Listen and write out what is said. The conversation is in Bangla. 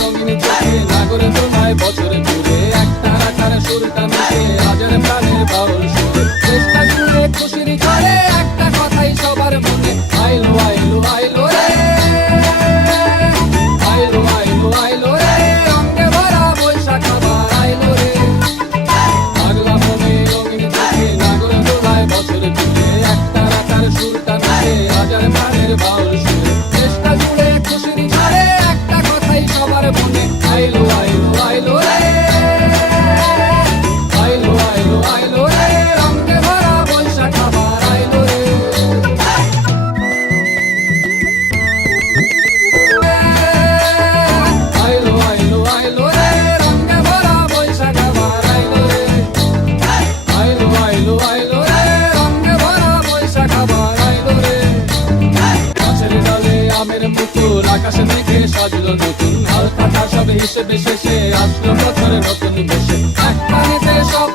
রঙিন চোখে না করে তোমায় বছরে গ্রামের মুকুল আকাশে মেঘে সাজল নতুন হালকা সব হিসেবে শেষে আসলো বছর নতুন বসে। এক পানিতে সব